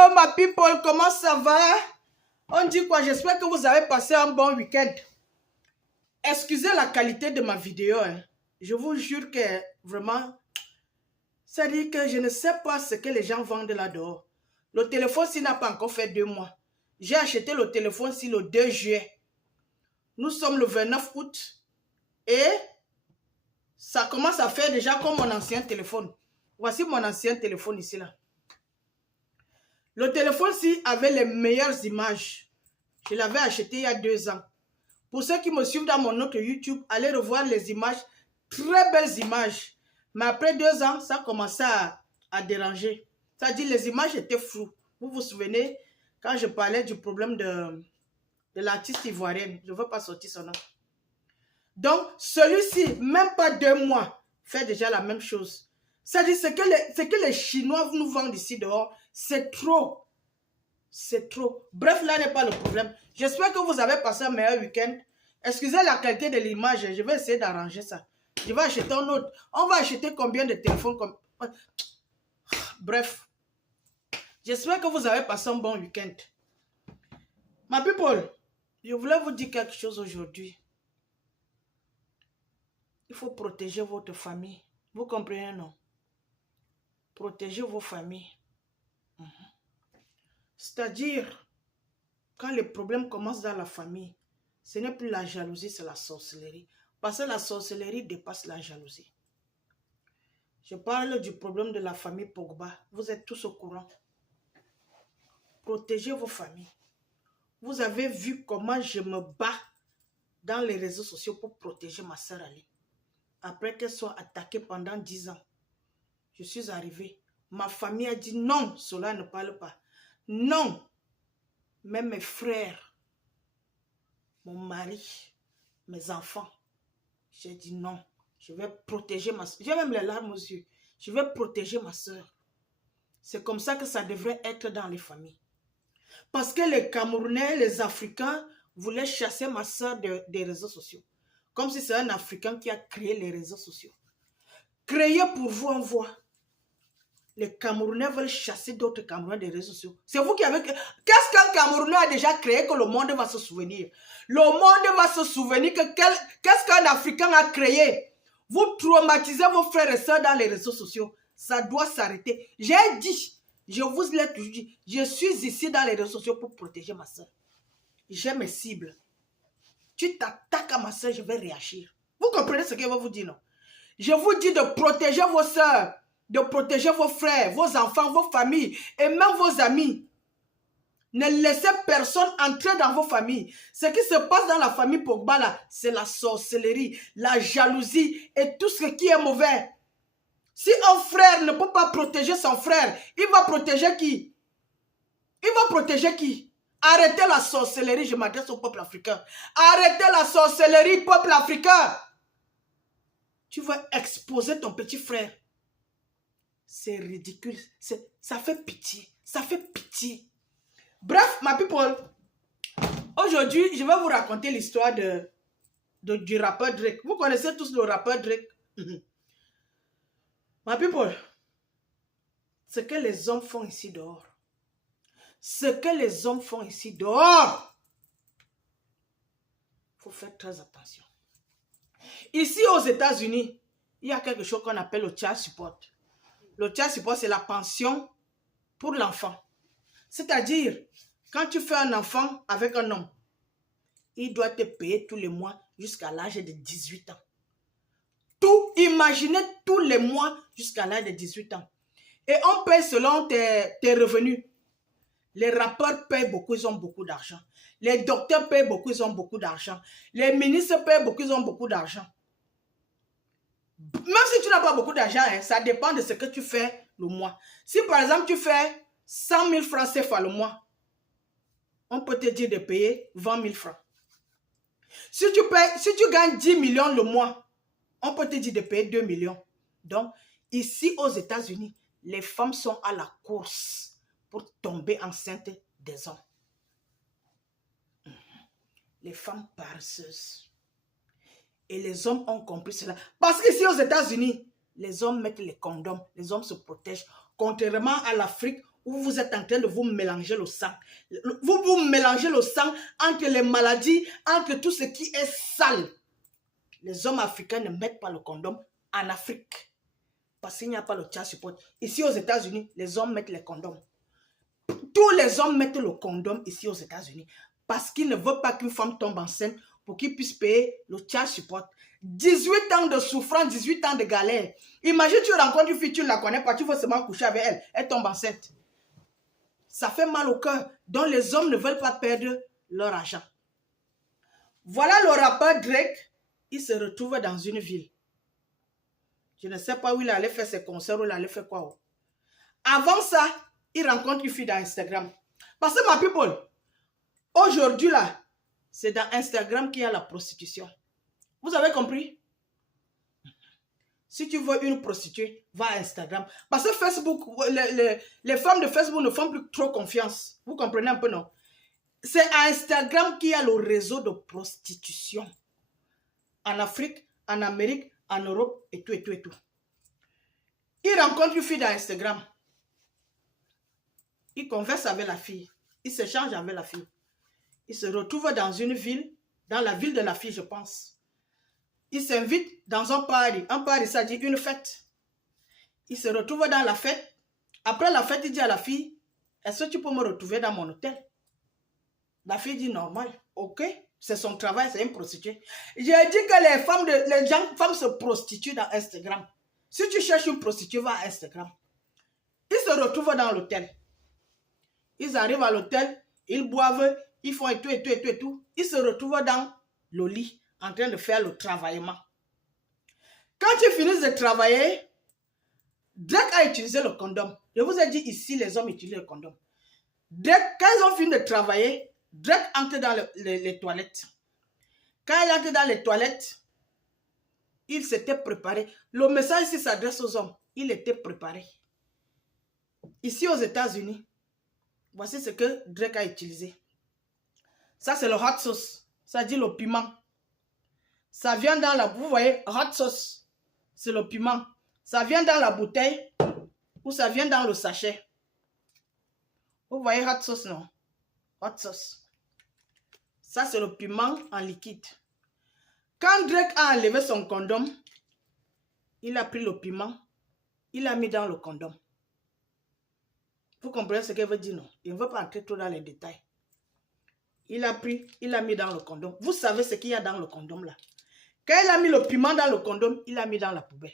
Hello ma people, comment ça va? On dit quoi? J'espère que vous avez passé un bon week-end. Excusez la qualité de ma vidéo. Hein. Je vous jure que vraiment, ça dit que je ne sais pas ce que les gens vendent là-dehors. Le téléphone-ci n'a pas encore fait 2 mois. J'ai acheté le téléphone-ci le 2 juillet. Nous sommes le 29 août. Et ça commence à faire déjà comme mon ancien téléphone. Voici mon ancien téléphone ici là. Le téléphone-ci avait les meilleures images. Je l'avais acheté il y a 2 ans. Pour ceux qui me suivent dans mon autre YouTube, allez revoir les images. Très belles images. Mais après 2 ans, ça commençait à déranger. C'est-à-dire les images étaient floues. Vous vous souvenez quand je parlais du problème de l'artiste ivoirienne. Je ne veux pas sortir son nom. Donc, celui-ci, même pas 2 mois, fait déjà la même chose. C'est-à-dire ce que les Chinois nous vendent ici dehors, c'est trop. C'est trop. Bref, là n'est pas le problème. J'espère que vous avez passé un meilleur week-end. Excusez la qualité de l'image. Je vais essayer d'arranger ça. Je vais acheter un autre. On va acheter combien de téléphones comme... Bref. J'espère que vous avez passé un bon week-end. Ma people, je voulais vous dire quelque chose aujourd'hui. Il faut protéger votre famille. Vous comprenez, non? Protéger vos familles. C'est-à-dire, quand les problèmes commencent dans la famille, ce n'est plus la jalousie, c'est la sorcellerie. Parce que la sorcellerie dépasse la jalousie. Je parle du problème de la famille Pogba. Vous êtes tous au courant. Protégez vos familles. Vous avez vu comment je me bats dans les réseaux sociaux pour protéger ma soeur Ali. Après qu'elle soit attaquée pendant 10 ans, je suis arrivée. Ma famille a dit non, cela ne parle pas. Non. Même mes frères, mon mari, mes enfants, j'ai dit non. Je vais protéger ma soeur. J'ai même les larmes aux yeux. Je vais protéger ma soeur. C'est comme ça que ça devrait être dans les familles. Parce que les Camerounais, les Africains voulaient chasser ma soeur des réseaux sociaux. Comme si c'est un Africain qui a créé les réseaux sociaux. Créé pour vous en voix. Les Camerounais veulent chasser d'autres Camerounais des réseaux sociaux. C'est vous qui avez... Qu'est-ce qu'un Camerounais a déjà créé que le monde va se souvenir? Le monde va se souvenir que qu'est-ce qu'un Africain a créé? Vous traumatisez vos frères et sœurs dans les réseaux sociaux. Ça doit s'arrêter. J'ai dit, je vous l'ai toujours dit, je suis ici dans les réseaux sociaux pour protéger ma soeur. J'ai mes cibles. Tu t'attaques à ma soeur, je vais réagir. Vous comprenez ce que je vais vous dire, non? Je vous dis de protéger vos sœurs, de protéger vos frères, vos enfants, vos familles et même vos amis. Ne laissez personne entrer dans vos familles. Ce qui se passe dans la famille Pogba là, c'est la sorcellerie, la jalousie et tout ce qui est mauvais. Si un frère ne peut pas protéger son frère, il va protéger qui? Il va protéger qui? Arrêtez la sorcellerie, je m'adresse au peuple africain. Arrêtez la sorcellerie, peuple africain. Tu vas exposer ton petit frère. C'est ridicule. Ça fait pitié. Ça fait pitié. Bref, ma people. Aujourd'hui, je vais vous raconter l'histoire du rappeur Drake. Vous connaissez tous le rappeur Drake. Ma people. Ce que les hommes font ici dehors. Ce que les hommes font ici dehors. Il faut faire très attention. Ici aux États-Unis, il y a quelque chose qu'on appelle le child support. Le child support, c'est la pension pour l'enfant. C'est-à-dire, quand tu fais un enfant avec un homme, il doit te payer tous les mois jusqu'à l'âge de 18 ans. Tout, imaginez tous les mois jusqu'à l'âge de 18 ans. Et on paye selon tes revenus. Les rappeurs payent beaucoup, ils ont beaucoup d'argent. Les docteurs payent beaucoup, ils ont beaucoup d'argent. Les ministres payent beaucoup, ils ont beaucoup d'argent. Même si tu n'as pas beaucoup d'argent, hein, ça dépend de ce que tu fais le mois. Si par exemple tu fais 100 000 francs CFA le mois, on peut te dire de payer 20 000 francs. Si tu gagnes 10 millions le mois, on peut te dire de payer 2 millions. Donc, ici aux États-Unis, les femmes sont à la course pour tomber enceinte des hommes. Les femmes paresseuses. Et les hommes ont compris cela. Parce qu'ici aux États-Unis, les hommes mettent les condoms, les hommes se protègent. Contrairement à l'Afrique où vous êtes en train de vous mélanger le sang. Vous mélangez le sang entre les maladies, entre tout ce qui est sale. Les hommes africains ne mettent pas le condom en Afrique. Parce qu'il n'y a pas le child support. Ici aux États-Unis, les hommes mettent les condoms. Tous les hommes mettent le condom ici aux États-Unis. Parce qu'ils ne veulent pas qu'une femme tombe enceinte pour qu'ils puissent payer le child support. 18 ans de souffrance, 18 ans de galère. Imagine, tu rencontres une fille, tu ne la connais pas, tu veux seulement coucher avec elle, elle tombe enceinte. Ça fait mal au cœur. Donc les hommes ne veulent pas perdre leur argent. Voilà le rappeur Drake. Il se retrouve dans une ville. Je ne sais pas où il allait faire ses concerts, où il allait faire quoi. Avant ça, il rencontre une fille dans Instagram. Parce que, ma people, aujourd'hui là, c'est dans Instagram qu'il y a la prostitution. Vous avez compris? Si tu veux une prostituée, va à Instagram. Parce que Facebook, les femmes de Facebook ne font plus trop confiance. Vous comprenez un peu, non? C'est à Instagram qu'il y a le réseau de prostitution. En Afrique, en Amérique, en Europe, et tout, et tout, et tout. Il rencontre une fille dans Instagram. Il converse avec la fille. Il s'échange avec la fille. Il se retrouve dans une ville, dans la ville de la fille, je pense. Il s'invite dans un party. Un party, ça dit une fête. Il se retrouve dans la fête. Après la fête, il dit à la fille, est-ce que tu peux me retrouver dans mon hôtel? La fille dit normal. Ok, c'est son travail, c'est une prostituée. J'ai dit que les femmes se prostituent dans Instagram. Si tu cherches une prostituée, va à Instagram. Ils se retrouvent dans l'hôtel. Ils arrivent à l'hôtel, ils boivent, ils font et tout, et tout, et tout, et tout. Ils se retrouvent dans le lit, en train de faire le travaillement. Quand ils finissent de travailler, Drake a utilisé le condom. Je vous ai dit ici, les hommes utilisent le condom. Drake, quand ils ont fini de travailler, Drake entre dans les toilettes. Quand il entre dans les toilettes, il s'était préparé. Le message ici s'adresse aux hommes. Il était préparé. Ici aux États-Unis, voici ce que Drake a utilisé. Ça, c'est le hot sauce. Ça dit le piment. Ça vient dans la... Vous voyez, hot sauce. C'est le piment. Ça vient dans la bouteille ou ça vient dans le sachet. Vous voyez hot sauce, non? Hot sauce. Ça, c'est le piment en liquide. Quand Drake a enlevé son condom, il a pris le piment, il l'a mis dans le condom. Vous comprenez ce qu'elle veut dire, non? Il ne veut pas entrer trop dans les détails. Il a pris, il l'a mis dans le condom. Vous savez ce qu'il y a dans le condom là. Quand il a mis le piment dans le condom, il l'a mis dans la poubelle.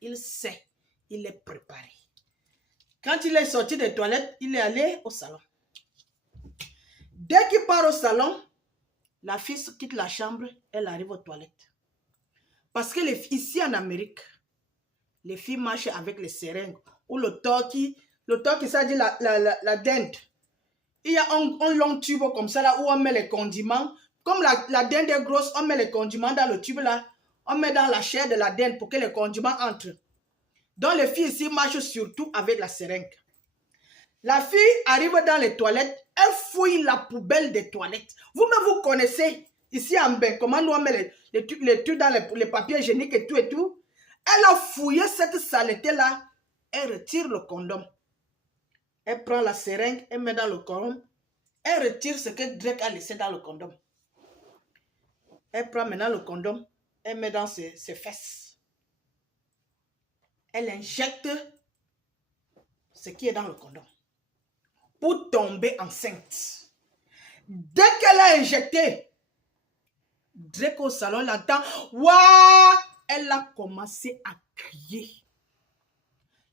Il sait, il est préparé. Quand il est sorti des toilettes, il est allé au salon. Dès qu'il part au salon, la fille quitte la chambre, elle arrive aux toilettes. Parce que ici en Amérique, les filles marchent avec les seringues ou le turkey, ça dit la dinde. Il y a un long tube comme ça là où on met les condiments. Comme la dinde est grosse, on met les condiments dans le tube là. On met dans la chair de la dinde pour que les condiments entrent. Donc les filles ici marchent surtout avec la seringue. La fille arrive dans les toilettes, elle fouille la poubelle des toilettes. Vous-même vous connaissez ici en bain comment nous on met les trucs dans les papiers hygiéniques et tout et tout. Elle a fouillé cette saleté là, elle retire le condom. Elle prend la seringue, elle met dans le condom. Elle retire ce que Drake a laissé dans le condom. Elle prend maintenant le condom, elle met dans ses fesses. Elle injecte ce qui est dans le condom pour tomber enceinte. Dès qu'elle a injecté, Drake au salon l'entend. Waouh! Elle a commencé à crier.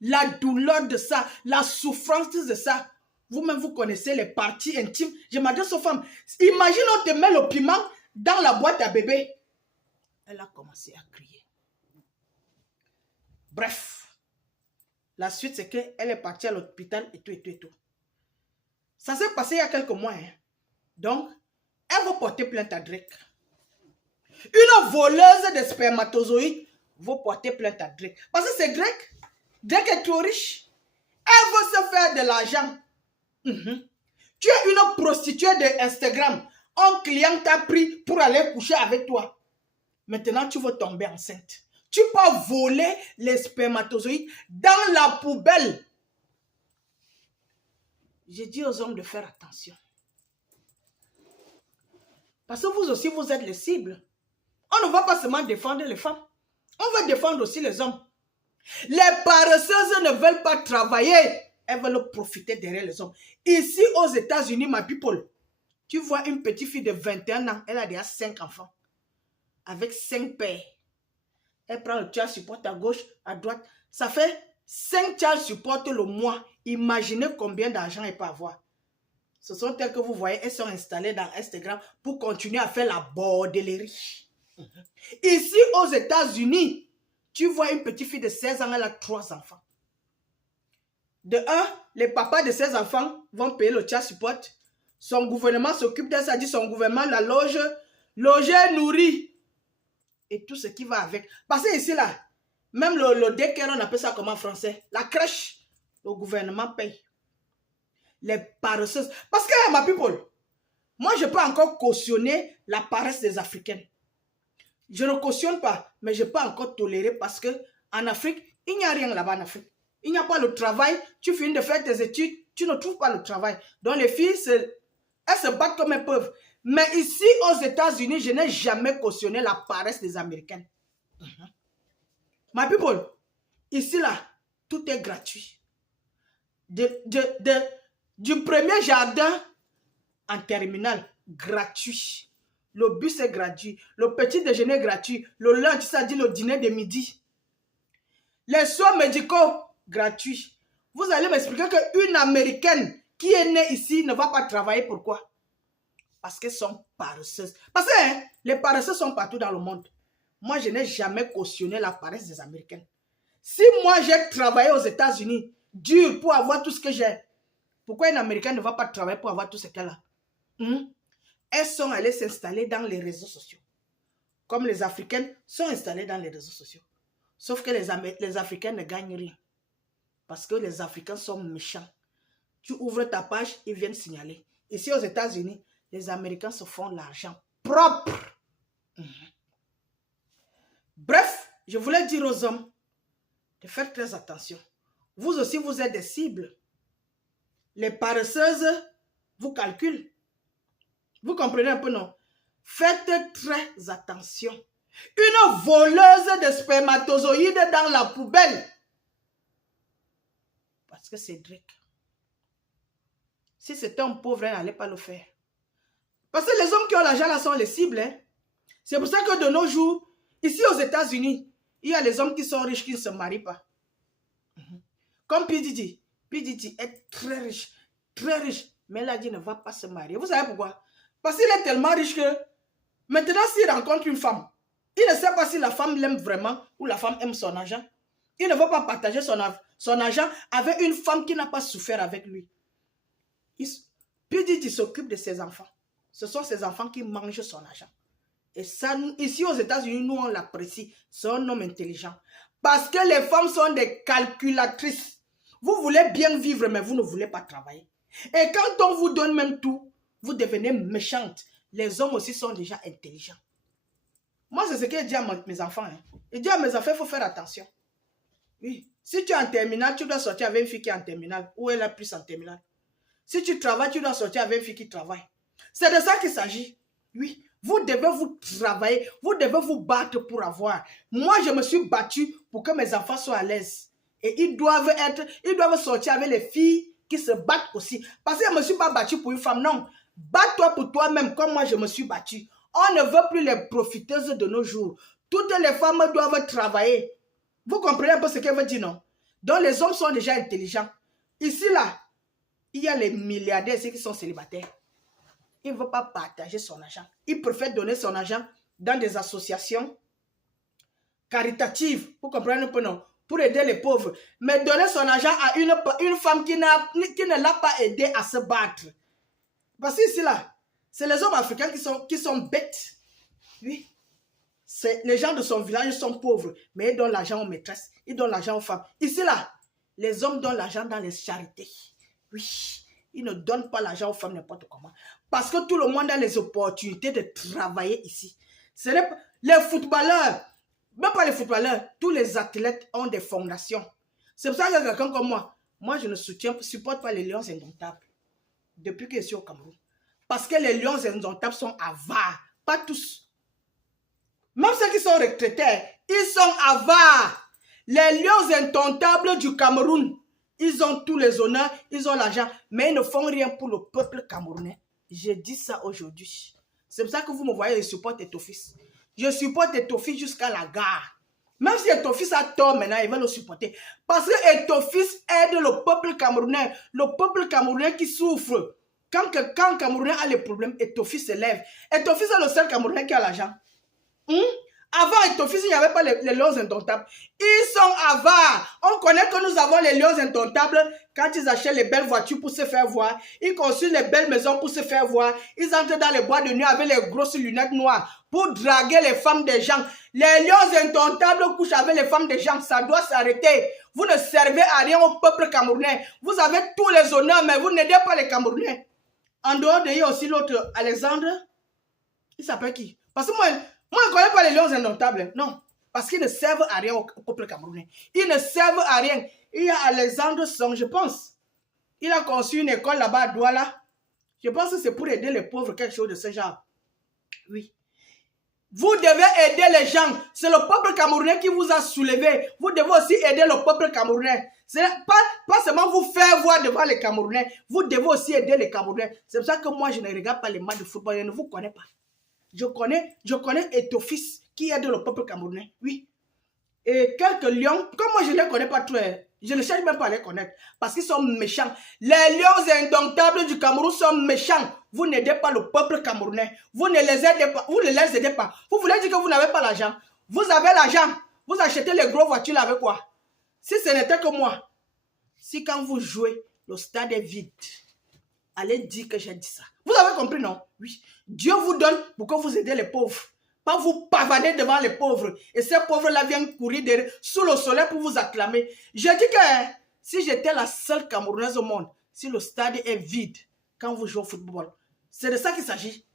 La douleur de ça, la souffrance de ça. Vous-même, vous connaissez les parties intimes. Je m'adresse aux femmes. Imagine, on te met le piment dans la boîte à bébé. Elle a commencé à crier. Bref. La suite, c'est qu'elle est partie à l'hôpital et tout, et tout, et tout. Ça s'est passé il y a quelques mois. Hein. Donc, elle va porter plainte à Drake. Une voleuse de spermatozoïdes va porter plainte à Drake. Parce que c'est Drake. Drake est trop riche. Elle veut se faire de l'argent. Tu es une prostituée de Instagram. Un client t'a pris pour aller coucher avec toi. Maintenant, tu veux tomber enceinte. Tu peux voler les spermatozoïdes dans la poubelle. Je dis aux hommes de faire attention. Parce que vous aussi, vous êtes les cibles. On ne va pas seulement défendre les femmes. On va défendre aussi les hommes. Les paresseuses ne veulent pas travailler. Elles veulent profiter derrière les hommes. Ici, aux États-Unis, ma people, tu vois une petite fille de 21 ans, elle a déjà 5 enfants. Avec 5 pères. Elle prend le child support à gauche, à droite. Ça fait 5 child support le mois. Imaginez combien d'argent elle peut avoir. Ce sont elles que vous voyez, elles sont installées dans Instagram pour continuer à faire la bordellerie. Ici, aux États-Unis, tu vois une petite fille de 16 ans, elle a 3 enfants. De un, les papas de ces enfants vont payer le child support. Son gouvernement s'occupe d'elle, ça dit son gouvernement la loge, loger, nourrir. Et tout ce qui va avec. Parce que ici, là, même le daycare, on appelle ça comment en français? La crèche, le gouvernement paye. Les paresseuses. Parce que, ma people, moi, je peux encore cautionner la paresse des Africaines. Je ne cautionne pas, mais je peux encore tolérer parce que en Afrique, il n'y a rien là-bas en Afrique. Il n'y a pas le travail. Tu finis de faire tes études, tu ne trouves pas le travail. Donc les filles, elles se battent comme elles peuvent. Mais ici, aux États-Unis, je n'ai jamais cautionné la paresse des Américaines. My people, ici là, tout est gratuit. Du premier jardin en terminale, gratuit. Le bus est gratuit. Le petit déjeuner est gratuit. Le lunch, ça dit le dîner de midi. Les soins médicaux, gratuits. Vous allez m'expliquer qu'une Américaine qui est née ici ne va pas travailler. Pourquoi? Parce qu'elles sont paresseuses. Parce que les paresseuses sont partout dans le monde. Moi, je n'ai jamais cautionné la paresse des Américaines. Si moi, j'ai travaillé aux États-Unis, dur pour avoir tout ce que j'ai, pourquoi une Américaine ne va pas travailler pour avoir tout ce qu'elle a? Elles sont allées s'installer dans les réseaux sociaux. Comme les Africaines sont installées dans les réseaux sociaux. Sauf que les Africains ne gagnent rien. Parce que les Africains sont méchants. Tu ouvres ta page, ils viennent signaler. Ici aux États-Unis, les Américains se font l'argent propre. Bref, je voulais dire aux hommes de faire très attention. Vous aussi, vous êtes des cibles. Les paresseuses vous calculent. Vous comprenez un peu, non? Faites très attention. Une voleuse de spermatozoïdes dans la poubelle. Parce que c'est Drake. Si c'était un pauvre, elle n'allait pas le faire. Parce que les hommes qui ont l'argent là sont les cibles. Hein? C'est pour ça que de nos jours, ici aux États-Unis, il y a les hommes qui sont riches qui ne se marient pas. Comme P. Diddy. P. Diddy est très riche, mais il a dit ne va pas se marier. Vous savez pourquoi? Parce qu'il est tellement riche que maintenant s'il rencontre une femme, il ne sait pas si la femme l'aime vraiment ou la femme aime son argent. Il ne veut pas partager son argent avec une femme qui n'a pas souffert avec lui. P. Diddy s'occupe de ses enfants. Ce sont ses enfants qui mangent son argent. Et ça, ici aux États-Unis, nous on l'apprécie. C'est un homme intelligent. Parce que les femmes sont des calculatrices. Vous voulez bien vivre, mais vous ne voulez pas travailler. Et quand on vous donne même tout, vous devenez méchante. Les hommes aussi sont déjà intelligents. Moi, c'est ce que je dis à mes enfants. Hein. Je dis à mes enfants, il faut faire attention. Oui. Si tu es en terminale, tu dois sortir avec une fille qui est en terminale. Ou elle est plus en terminale. Si tu travailles, tu dois sortir avec une fille qui travaille. C'est de ça qu'il s'agit. Oui. Vous devez vous travailler. Vous devez vous battre pour avoir. Moi, je me suis battue pour que mes enfants soient à l'aise. Et ils doivent sortir avec les filles qui se battent aussi. Parce que je ne me suis pas battue pour une femme. Non. Bats-toi pour toi-même comme moi je me suis battue. On ne veut plus les profiteuses de nos jours. Toutes les femmes doivent travailler. Vous comprenez un peu ce qu'elle veut dire, non? Donc les hommes sont déjà intelligents. Ici, là, il y a les milliardaires qui sont célibataires. Il ne veut pas partager son argent. Il préfère donner son argent dans des associations caritatives. Vous comprenez un peu, non? Pour aider les pauvres. Mais donner son argent à une femme qui ne l'a pas aidé à se battre. Parce que ici, là, c'est les hommes africains qui sont bêtes. Oui. Les gens de son village sont pauvres, mais ils donnent l'argent aux maîtresses, ils donnent l'argent aux femmes. Ici, là, les hommes donnent l'argent dans les charités. Oui, ils ne donnent pas l'argent aux femmes n'importe comment. Parce que tout le monde a les opportunités de travailler ici. Ce n'est pas les footballeurs, même pas les footballeurs, tous les athlètes ont des fondations. C'est pour ça que quelqu'un comme moi je ne supporte pas les lions indomptables. depuis que je suis au Cameroun. Parce que les lions indomptables sont avares. Pas tous. Même ceux qui sont retraités, ils sont avares. Les lions indomptables du Cameroun, ils ont tous les honneurs, ils ont l'argent, mais ils ne font rien pour le peuple camerounais. Je dis ça aujourd'hui. C'est pour ça que vous me voyez, je supporte Eto'o-Fils. Je supporte Eto'o-Fils jusqu'à la gare. Même si Eto'o-Fils a tort maintenant, il va le supporter. Parce que Eto'o-Fils aide le peuple camerounais. Le peuple camerounais qui souffre. Quand un Camerounais a les problèmes, Eto'o-Fils se lève. Eto'o-Fils est le seul Camerounais qui a l'argent. Avant Eto'o-Fils, il n'y avait pas les lions indomptables. Ils sont avares. On connaît que nous avons les lions indomptables quand ils achètent les belles voitures pour se faire voir. Ils construisent les belles maisons pour se faire voir. Ils entrent dans les bois de nuit avec les grosses lunettes noires pour draguer les femmes des gens. Les lions indomptables couchent avec les femmes des gens. Ça doit s'arrêter. Vous ne servez à rien au peuple camerounais. Vous avez tous les honneurs, mais vous n'aidez pas les Camerounais. En dehors de eux, il y a aussi l'autre, Alexandre. Il s'appelle qui? Parce que moi, je ne connais pas les lions indomptables. Non. Parce qu'ils ne servent à rien au peuple camerounais. Ils ne servent à rien. Il y a Alexandre Song, je pense. Il a conçu une école là-bas à Douala. Je pense que c'est pour aider les pauvres, quelque chose de ce genre. Oui. Vous devez aider les gens. C'est le peuple camerounais qui vous a soulevé. Vous devez aussi aider le peuple camerounais. C'est pas seulement vous faire voir devant les Camerounais. Vous devez aussi aider les Camerounais. C'est pour ça que moi, je ne regarde pas les matchs de football. Je ne vous connais pas. Je connais Eto'o-Fils qui aide le peuple camerounais. Oui. Et quelques lions, comme moi, je ne les connais pas tous. Je ne cherche même pas à les connaître. Parce qu'ils sont méchants. Les lions indomptables du Cameroun sont méchants. Vous n'aidez pas le peuple camerounais. Vous ne les aidez pas. Vous ne les aidez pas. Vous voulez dire que vous n'avez pas l'argent. Vous avez l'argent. Vous achetez les gros voitures là avec quoi? Si ce n'était que moi. Si quand vous jouez, le stade est vide. Allez dire que j'ai dit ça. Vous avez compris, non? Oui. Dieu vous donne pour que vous aidez les pauvres. Pas vous pavaner devant les pauvres. Et ces pauvres-là viennent courir sous le soleil pour vous acclamer. Je dis que si j'étais la seule Camerounaise au monde, si le stade est vide quand vous jouez au football, c'est de ça qu'il s'agit.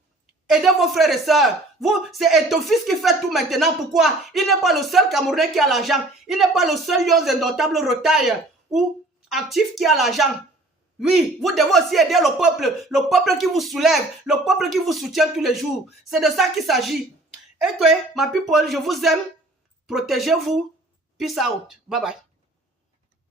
Aidez vos frères et sœurs. C'est Eto'o-Fils qui fait tout maintenant. Pourquoi? Il n'est pas le seul Camerounais qui a l'argent. Il n'est pas le seul lion indomptable retail ou actif qui a l'argent. Oui, vous devez aussi aider le peuple qui vous soulève, le peuple qui vous soutient tous les jours. C'est de ça qu'il s'agit. Et toi, ma people, je vous aime. Protégez-vous. Peace out. Bye bye.